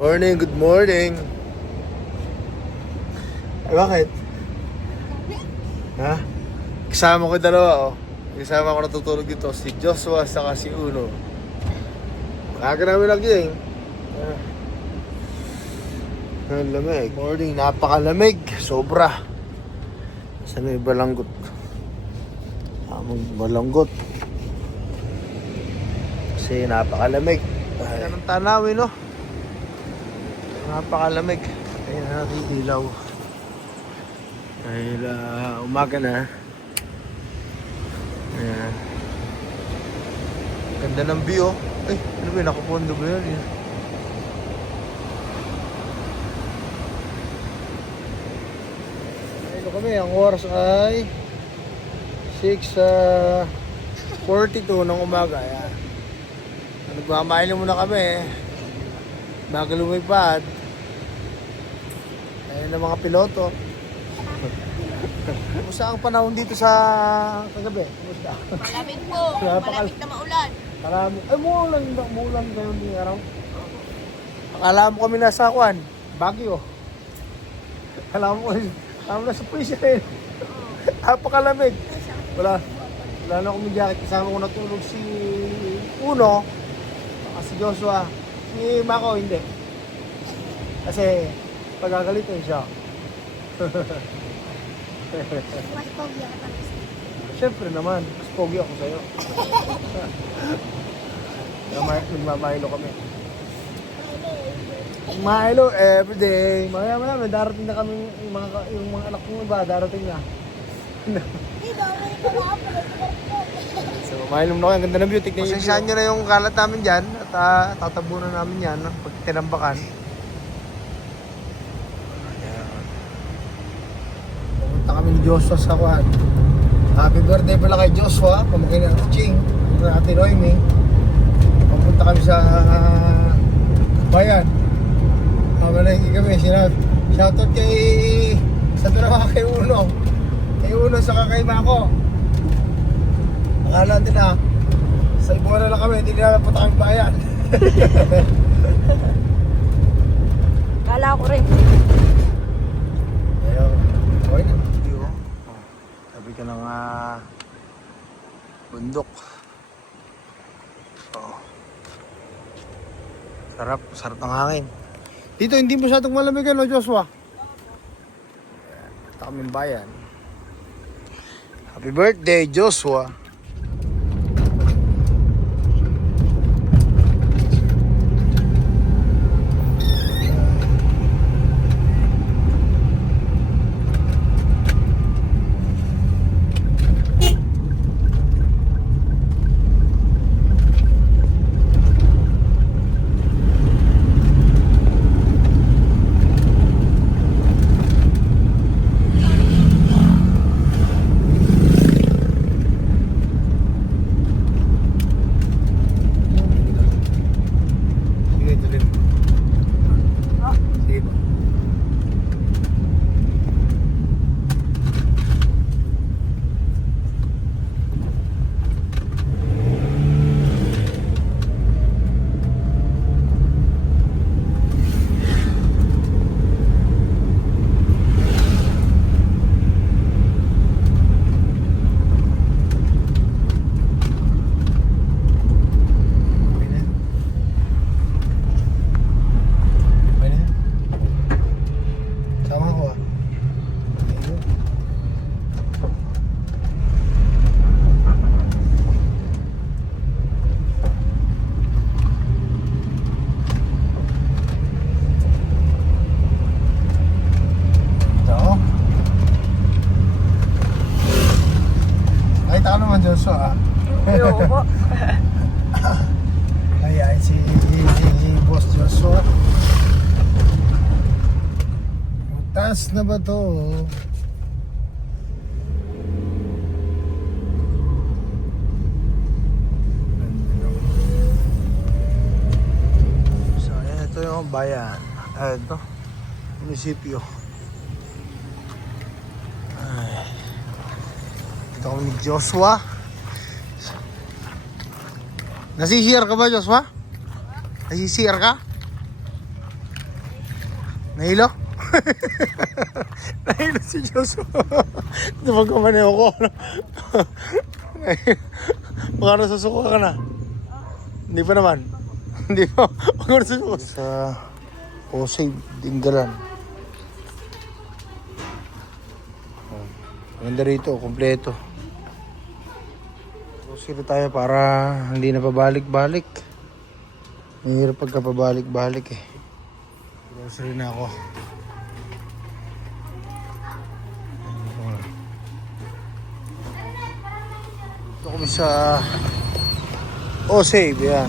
Morning, good morning. Ay, bakit? Ha? Kasama ko dalawa, oh. Kasama ko natutulog dito, si Joshua saka si Uno. Maaga namin nagising. Ang lamig. Morning, napakalamig. Sobra. Saan may balanggot? Balanggot. Kasi napakalamig. Ayan ang tanawin, no? Napakalamig. Ayan na natin ilaw. Dahil umaga na. Ayan. Ganda ng view, oh. Ay, ano ba yun? Nakapondo ba yun? Ayan. Ayun kami, ang oras ay 6:42 ng umaga. Ayan. Nagmamailo muna kami, bago lumipad. Ayun ang mga piloto. Kumusta ang panahon dito sa kagabi? Kumusta? Malamig po. Malamig na maulan. Malamig. Ay, muulan kayo ni araw. Akala mo kami nasa Kwan, Baguio. Akala mo nasa pulis rin. Napakalamig. Wala na akong jacket. Kasama ko natulog si Uno, si Joshua. Si Mako hindi. Kasi pagagalitin siya. Mas pogi ako talaga. Siyempre naman, mas pogi ako sa'yo. Nagmamahilo kami. Mahilo everyday. Maya may darating na kami, yung mga anak mo ba, darating na. So, mahilo mo na kayo, ang ganda ng view. Pasensyahan nyo na yung kalat namin dyan at tatabunan namin yan pag tinambakan. Pumunta kami ni Joshua sa Kwan. Happy birthday pala kay Joshua, pamangkin ng Ching, ng Ate Noemi. Pumunta kami sa bayan. Mamalengke kami, shoutout sa dalawa kay Uno. Kay Uno saka kay Mako. Akala nila, sa Ibuana lang kami, hindi nila punta kami bayan. Kala ko rin. Ayun, okay na. Sabi ka ng bundok. Oh. Sarap ng hangin. Dito hindi masyadong malamig, no, Joshua? Ito kaming bayan. Happy birthday, Joshua. Joshua. Ayoko po. Ayan si Boss Joshua. Taas na ba to? So ayan, ito yung bayan. Ito, munisipyo. Ito kami ni Joshua. Nasi-CR ka ba, Joshua? Nasi-CR ka? Nahilo? Nahilo si Joshua. Magkamani ako. Baka nasusuko ka na. Hindi pa naman. Hindi pa. Baka nasusuko. Sa Osay, Dingalan. Maganda rito, kompleto. Grocery tayo para hindi na pabalik-balik. Mahirap pagka pabalik-balik eh. Grocery na ako. Ito kami sa Osay, yan.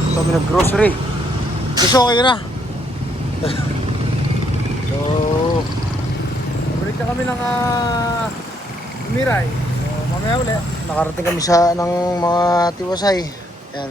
Ito kami nag-grocery. Gusto okay na. So, balik na kami ng Miray. So, mamaya ulit. Nakarating kami sa ng mga Tiwasay. Yan.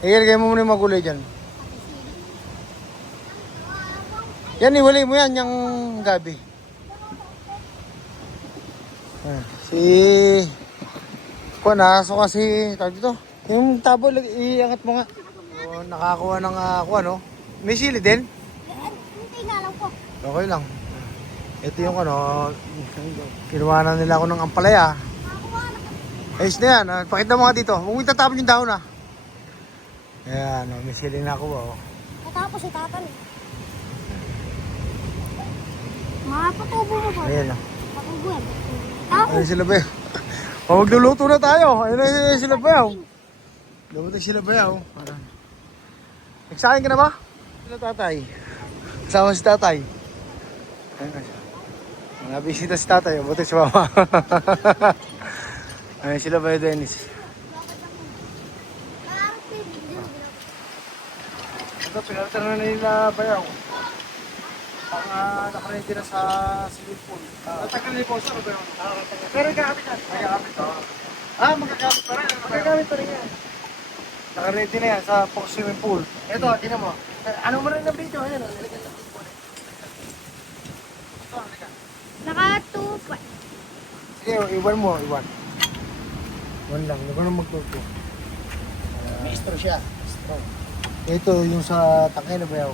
Ilagay mo muna yung magulay dyan. Yan, iwalay mo yan, yung gabi. Yan. Si... Kuha na, so kasi, tawag dito. Yung tabo, iangat mo nga. So, nakakuha ng kuha, no? May sili din? Hindi na lang po. Okay lang. Ito yung kinuha na nila ako ng ampalaya. Ayos na yan. Pakita mo nga dito. Huwag mo itatapon yung dahon Ayan, may sili na ako. Tapos itatan. Mapatubo mo ba? Ayan na. Patubo yan. Tapos. Ayun sila ba? Magluluto na tayo. Ayun na sila ba? Dumating sila ba? Nagsakin ka na ba? Sila tatay. Kasama si tatay. Ayun na siya. Nabisita si tatay. Buti si mama. Ayun sila ba Dennis? Ito, pinalitan na nila bayaw. Ang nakaredy na sa swimming pool. Natagal na yung poso, ano ba yun? Pero gagamit yan. Magagamit to. Magagamit pa rin. Magagamit pa rin yan. Nakaredy na yan sa swimming pool. Ito, tinan mo. Ano mo rin ng video? Ayan, nalikan na. Ito, nalikan. Nakatupa. Sige, iwan mo, iwan. Iwan lang, iwan lang magtuto. Maestro siya. Maestro. Ito yung sa Takay na bayaw.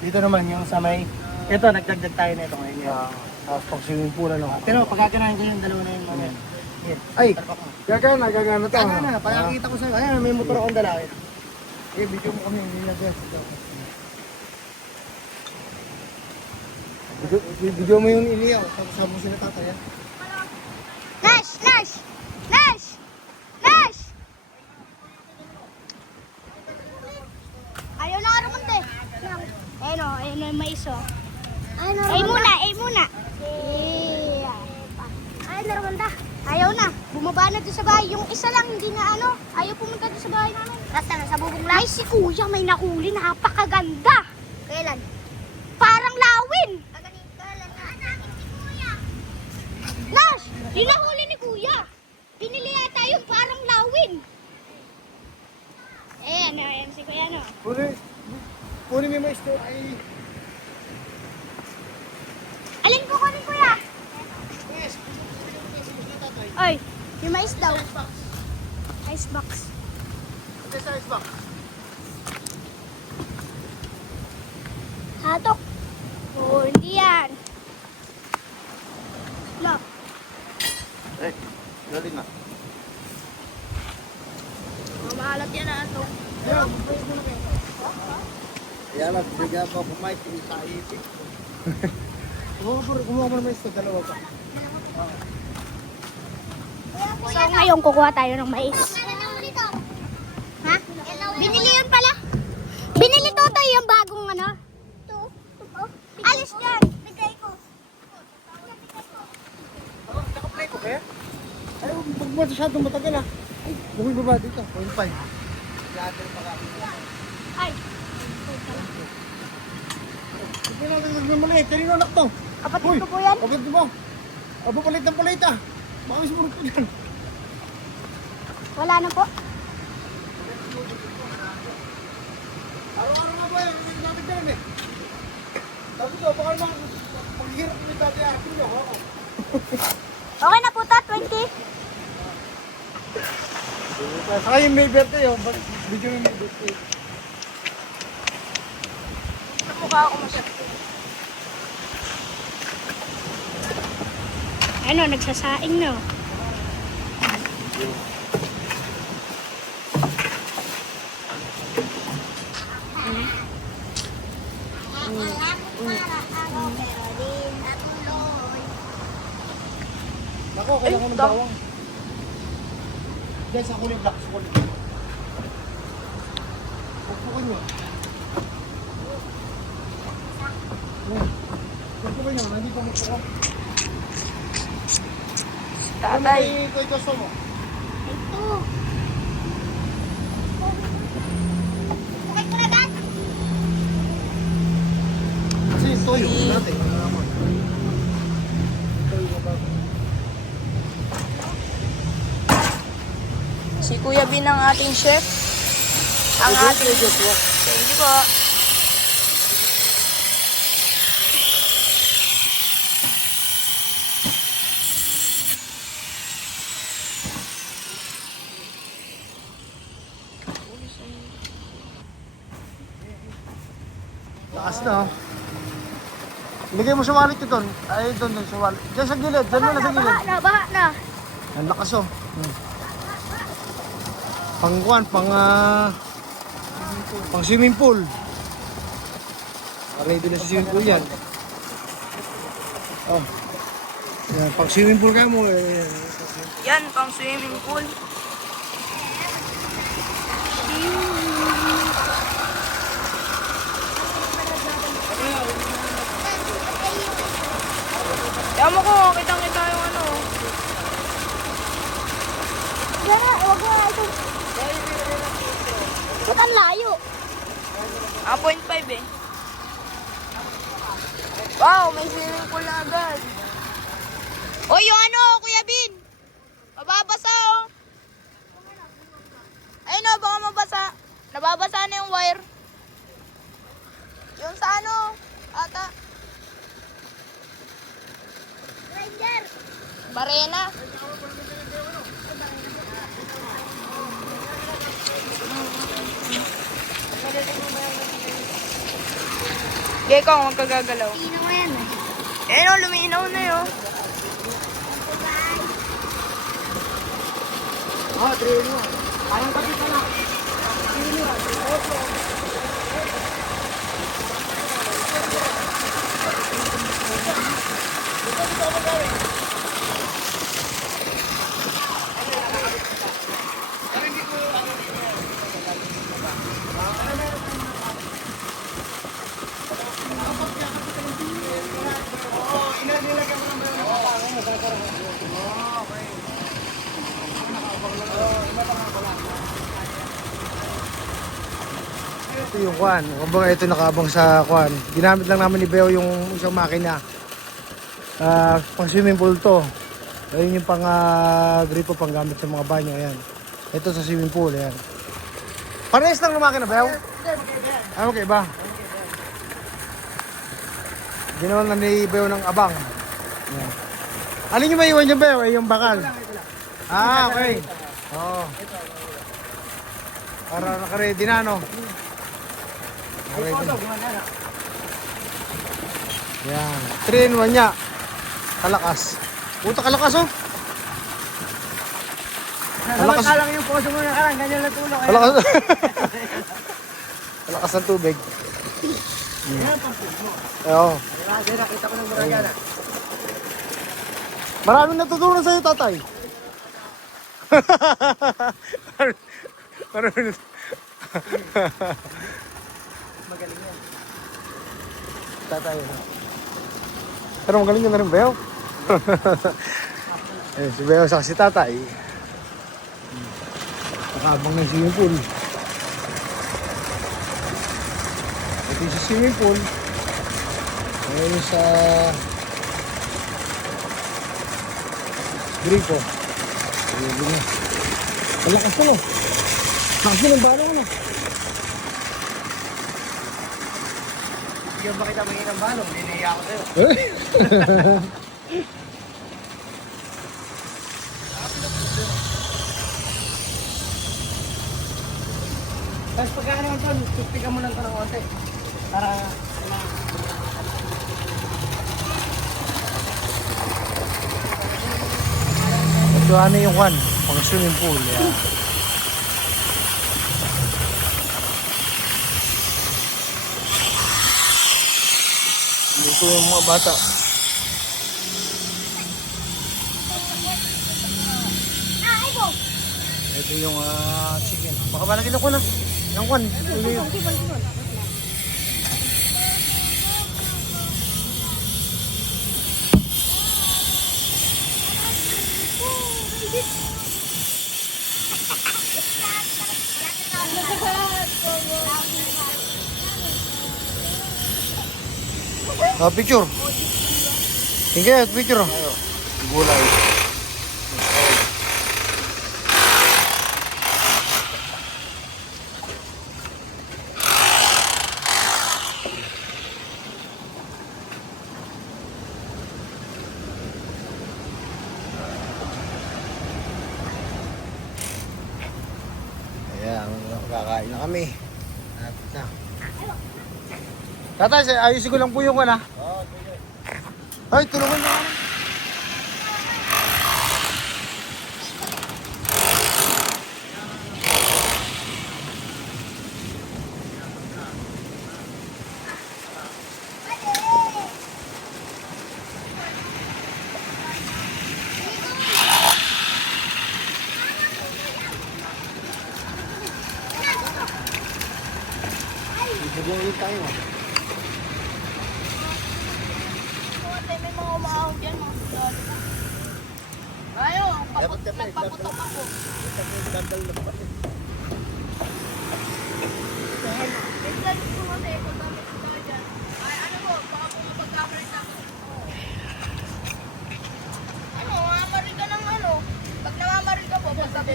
Dito naman yung sa may... Ito, nagdagdag tayo na ito ngayon. Tapos pag swimming pool, ano? Pero pagkakanahin ko yung dalawa na yun. Mamaya. Ay, gagana to. Kaya na, pagkakita ko sa'yo. Ayan, may motor akong dala. Eh, video mo kami, hindi na guys. Video mo yung iliyaw, tapos mo sila tatay. Nash! Nash! Nash! Nash! Ayaw na araw munti. Ayun o, ayun o, mais o. Ay muna, ay muna. Ay, naramanda. Ayaw na. Bumaba na doon sa bahay. Yung isa lang, hindi na ano. Ayaw pumunta doon sa bahay namin. Basta na, sa bubong lang. Ay, si kuya may nahuli. Napakaganda. Kailan? Parang lawin. Kailan na? Hanapin si kuya. Nash! Hinahuli ni kuya. Pinili yata yung parang lawin. Ano, yan si kuya, no? Kunin mo yung maestro. Alin ko kunin kuya? Ay, yung mais daw. Icebox. Ito sa icebox. Hatok. Oh, hindi yan. No. Galing na. Maalat yan na ito. Kaya lang, bigyan ko kumay, sa ipit. Kumuha mo ng maestro, dalawa pa. So ngayon kukuha tayo ng mais. Ha? Binili yun pala. Binili to yung bagong ano. Alis dyan. Bigay ko. Naka-play ko kaya? Ay, huwag masyadong matagal Ay, bukay baba dito. 0.5. Ay. Hindi natin nagmamali. Kanino anak to? Kapatid ko po yan. Kapatid mo. Abo palit ng palit Baka may sumunod ko dyan. Wala na po. Araw-araw nga ba yun? Hindi natin dyan Sabi ko, baka naman paghihirap mo yung dati akin nyo. Okay na po ta, 20. Saka yung may birthday, video yung may birthday. mukha ako masakit. Ano, nagsasaing na. Ako, kailangan ng bawang. Guys, ako yung black swan. Pagpukin nyo. Pagpukin nyo, hindi pa magpukin. Tatay. Ito yung gusto mo. Ito. Bukay ko na ba? Kasi ito yung natin. Si Kuya Bin ang ating chef. Ang ating... Thank you po. Lakas na oh. Ilagay mo sa wallet ito doon. Ay, doon sa wallet. Diyan sa gilid. Diyan mo na sa gilid. Baha na. Ang lakas oh. Pang pang swimming pool. Ready na sa swimming pool yan. Oh. Yan, pang swimming pool ka mo. Yan, pang swimming pool. Kaya mo ko, kitang-kita yung ano. Yan na, huwag mo ito. Ba't ang layo? 0.5 eh. Wow, may swimming pool na agad. Oy, yung ano, Kuya Bin. Mababasa oh. Ayun oh, baka mabasa. Nababasa na yung wire. Yung sa ano, ata. Ranger. Barena. Gekong, huwag ka gagalaw. Sino mo yan eh? Ayun oh, luminaw na yun. Ah, train mo. Parang kasi ka na. Ito yung kwan. Kumbaga ito nakabang sa kwan. Ginamit lang naman ni Beo yung isang makina. Pang swimming pool to. Ayun yung pang gripo pang gamit sa mga banyo. Ayan. Ito sa swimming pool. Ayan. Parehas lang ng makina, Beo? Ano okay ba? Ginawa na ni Beo ng abang. Ayan. Alin yung may iwan niya, Beo? Eh, yung bakal. Ah, okay. Oo. Para naka-ready na, no? Naka-ready na. Yan. 3 in 1 niya. Kalakas. Puta kalakas, oh. Kalakas. Samantalang yung poso mo na karang, ganyan na tulong. Kalakas. Kalakas ng tubig. Yan, pang-puso. Oo. Kaya nakita ko ng Baragana. Maraming natutunan sa'yo, tatay. Maraming Magaling yan. tatay. Pero magaling ka na rin, Beo. Eh, si Beo sa si tatay. Nakabang ng swimming pool. Ito yung sa swimming pool. Ngayon sa gripo. Ayun. Malakas na, no? Lakas na ng bala ko na. Hindi ba kita maging ng balong? Niniya ako sa'yo. Tapos pagka naman ito, tuspikan mo lang ito ng konti. Para Ito ano yung kwan, pang swimming pool. Yan. Ito yung mga bata. Ito yung chicken. Baka malagyan ako na. Yung kwan. Ito yung. Picture. Tingnan, picture. Gulay. Ayan, kakain na kami. At na. Tatay, ayusin ko lang po yung ano. Ay, tulungan na kami. Ibigay tayo. May mga umaahon dyan, mga sundalo. Ayo, paputok ako. Bigyan ko mo tayo kung dami sundalo dyan. Ay, ano mo, baka po mapagkamalit ako. Ano, mamamaril ka ng ano? Pag namamaril ka po, pagsabi.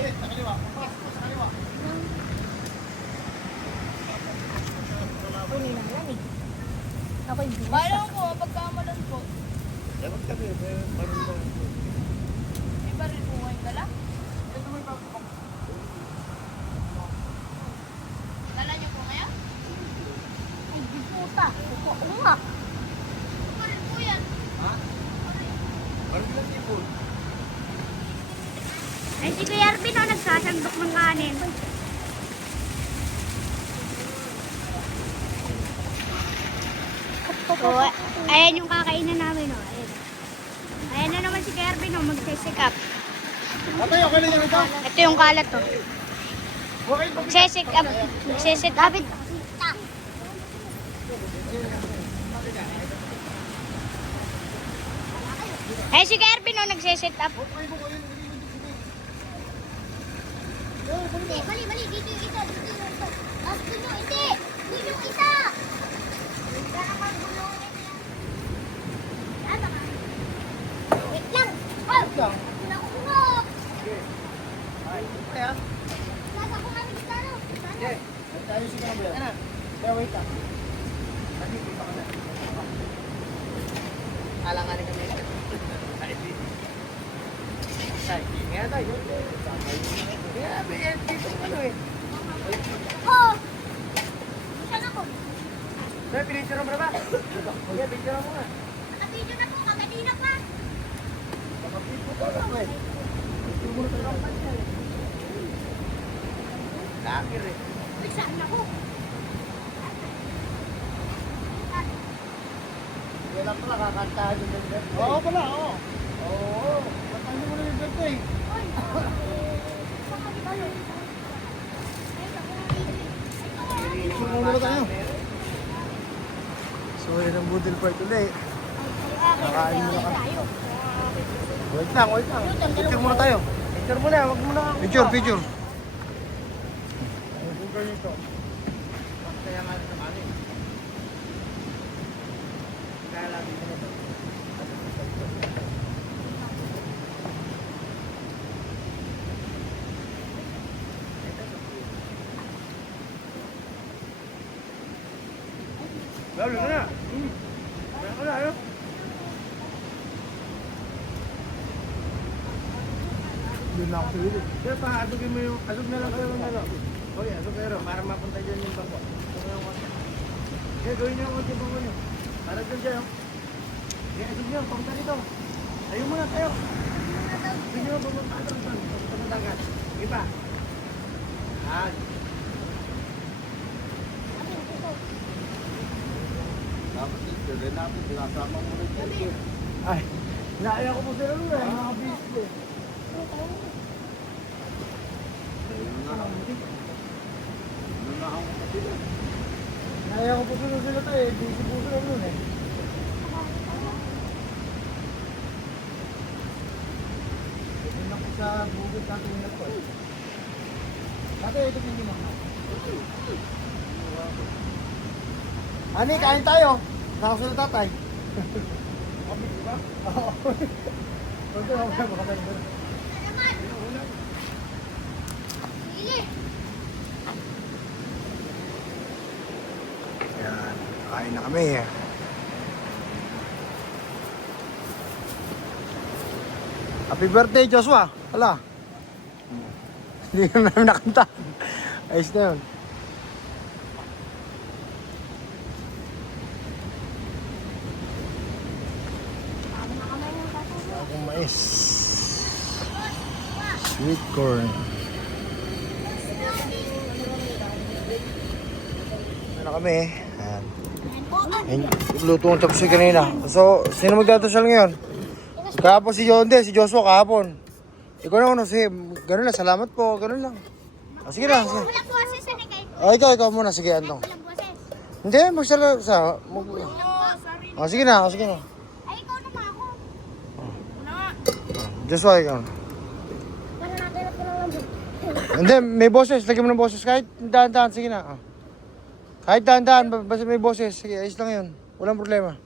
Bayan ko, pagkamalan po. May baril po ngayon dala? Dala niyo po ngayon? Ay, di puta. Oo nga. Baril po yan. Ay, si Kuya Arvin, oh, nagsasandok ng kanin. So, ayan yung kakainan namin, oh. Ayan. Ayan na naman si Kuya Arvin, oh, magsisit up. Tatay, okay na yan ito. Ito yung kalat, oh. Okay, Magsisit up. Magsisit up. Ay, si Kuya Arvin, oh, nagsisit up. Mali. Dito yung isa. Dito yung isa. Tapos dito yung hindi. Dito yung isa. Wait lang. Oh! Nakukulog. Nasa ko kami dito, ano? Ayusin ko na ba yan? Kaya wait lang. alanganin kami. Kaya tayo. Kaya dito ano eh. Oh! Saan ako? Kaya pinicture mo na ba? Kaya picture mo nga. Nakabidyo na po. Kagadina pa. Lakir eh. Saan ako? Kaya lang pala, kakantahan yung birthday. Oo pala, oo. Oo. Kantahan mo na yung birthday. Sumulong tayo. So, yun ang Budil Park ulit. Nakain mo na kami. Wait lang. Picture muna tayo. Picture mo na, wag mo na ako. Picture. Google nito. Kaya nga sa kanin. Kaya lang dito nito. Lalo na. Kaya na, ayun. Doon na ako sa ulit. Kaya pa, asugin mo yung, asug na lang kayo ng ano. Okay, asug kayo para mapunta dyan yung bangko. Asug na yung Kaya gawin niyo ang konti mo niyo. Para dyan dyan. Kaya sige niyo, pamunta dito. Tayo muna tayo. Sige niyo, pumunta doon. Pumunta ng dagat. Sige pa. Yan. Dapat dito, rin natin, sinasama mo rin dito. Ay, naaya ko po sila nun eh. Mga bis ko. Naaya ko po sila tayo eh. Busy po sila nun eh. Ito na po sa bukid natin na po eh. Ate, ito din yung mga. Ani, kain tayo. Nakasunod tatay. Kami, di ba? Oo. Huwag ka makakain doon. Sige. Yan, kain na kami. Happy birthday, Joshua. Hala. Hindi ka namin nakanta. Ayos na yun. Bagong mais. Sweet corn. Ano kami eh. Ayan. Luto ang tapos kanina. So, sino magdadasal ngayon? Kahapon si Yonde, si Joshua kahapon. Ikaw na ano, sige, ganun lang, salamat po, ganun lang. Sige na, sige. Walang boses na kayo. Ikaw muna, sige, Antong. Walang boses. Hindi, magsala, sige na, sige na. Ay, ikaw naman ako. Joshua, ikaw. Wala natin na lang. Hindi, may boses, lagyan mo ng boses, kahit dahan-dahan, sige na. Kahit dahan-dahan, basta may boses, sige, ayos lang yun, walang problema.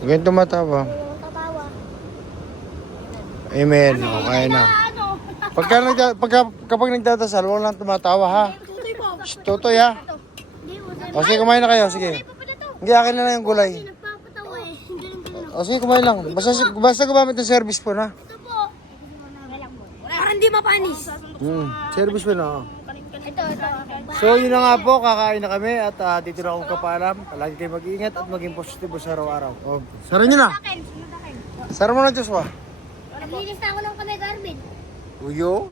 Huwag tumatawa. Yung tatawa. Amen. Okay na. Ano? Kapag nagdadasal, huwag lang tumatawa ha. Tutoy po. Shh, Tutoy ha. Hindi mo O sige, kumain na kayo. Sige. pa pala to. Hindi, akin na lang yung gulay. Nagpapatawa eh. Ganun. O sige, kumain lang. Basta gumamit ng service po na. Ito po. Para hindi mapanis. Service po na. Ito. So yun na nga po, kakain na kami at dito na akong kapalam. Palagi kayo mag-iingat at maging positibo sa araw-araw. O, sara nyo na. Sunod akin. Sara mo na, Joshua. Naglinis na ako ng kamay garbage. Uyo.